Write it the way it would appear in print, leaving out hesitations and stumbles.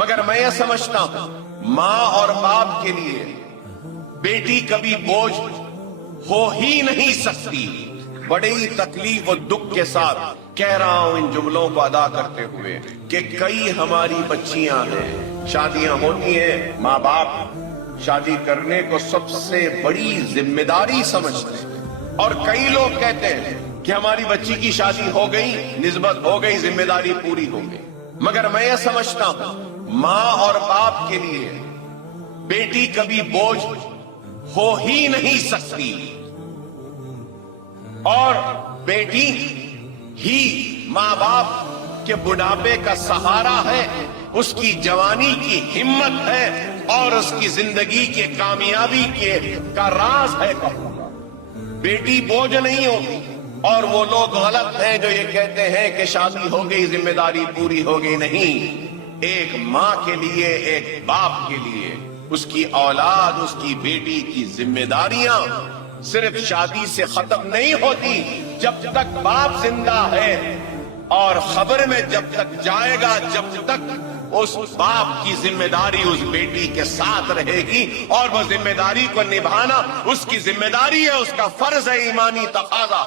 مگر میں یہ سمجھتا ہوں ماں اور باپ کے لیے بیٹی کبھی بوجھ ہو ہی نہیں سکتی۔ بڑی تکلیف و دکھ کے ساتھ کہہ رہا ہوں ان جملوں کو ادا کرتے ہوئے کہ کئی ہماری بچیاں ہیں، شادیاں ہوتی ہیں، ماں باپ شادی کرنے کو سب سے بڑی ذمہ داری سمجھتے ہیں، اور کئی لوگ کہتے ہیں کہ ہماری بچی کی شادی ہو گئی، نسبت ہو گئی، ذمہ داری پوری ہو گئی۔ مگر میں یہ سمجھتا ہوں ماں اور باپ کے لیے بیٹی کبھی بوجھ ہو ہی نہیں سکتی، اور بیٹی ہی ماں باپ کے بڑھاپے کا سہارا ہے، اس کی جوانی کی ہمت ہے، اور اس کی زندگی کے کامیابی کا راز ہے۔ بیٹی بوجھ نہیں ہوتی، اور وہ لوگ غلط ہیں جو یہ کہتے ہیں کہ شادی ہو گئی، ذمہ داری پوری ہو گئی۔ نہیں، ایک ماں کے لیے، ایک باپ کے لیے اس کی اولاد، اس کی بیٹی کی ذمہ داریاں صرف شادی سے ختم نہیں ہوتی۔ جب تک باپ زندہ ہے اور خبر میں جب تک جائے گا، جب تک اس باپ کی ذمہ داری اس بیٹی کے ساتھ رہے گی، اور وہ ذمہ داری کو نبھانا اس کی ذمہ داری ہے، اس کا فرض ہے، ایمانی تقاضا۔